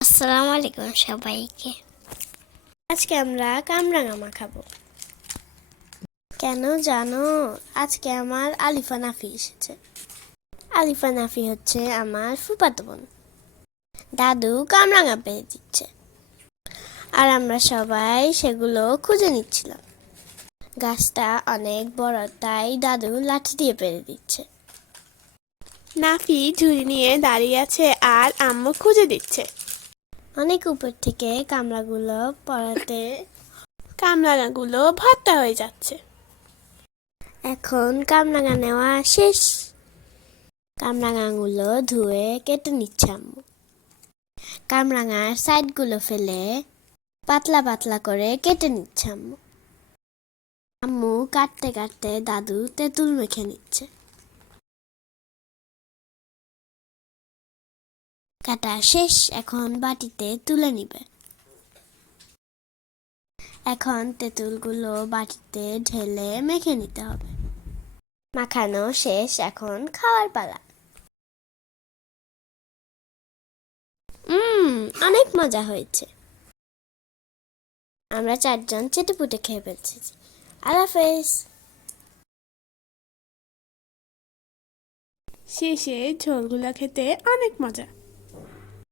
আসসালামু আলাইকুম সবাইকে। আজকে আমরা কামরাঙা মাখাবো। কেন জানো? আজকে আমার আলিফা নাফি এসেছে। আলিফা নাফি হচ্ছে আমার ফুফাতো বোন। দাদু কামরাঙা পেরে দিচ্ছে, আর আমরা সবাই সেগুলো খুঁজে নিচ্ছিলাম। গাছটা অনেক বড়, তাই দাদু লাঠি দিয়ে পেরে দিচ্ছে। নাফি ঝুড়ি নিয়ে দাঁড়িয়ে আছে আর আম্মু খুঁজে দিচ্ছে। অনেক উপর থেকে কামড়াগুলো পড়াতে কামরাঙাগুলো ভর্তা হয়ে যাচ্ছে। এখন কামরাঙা নেওয়া শেষ। কামরাঙাগুলো ধুয়ে কেটে নিচ্ছে আম্মু। কামরাঙার সাইডগুলো ফেলে পাতলা পাতলা করে কেটে নিচ্ছে আম্মু। আম্মু কাটতে কাটতে দাদু তেঁতুল মেখে নিচ্ছে। কাটা শেষ, এখন বাটিতে তুলে নিবে। এখন তেঁতুলগুলো বাটিতে ঢেলে মেখে নিতে হবে। মাখানো শেষ, এখন খাওয়ার পালা। অনেক মজা হয়েছে। আমরা চারজন চেটেপুটে খেয়ে ফেলছি। আল্লাহ হাফেজ। শেষে ঝোলগুলো খেতে অনেক মজা।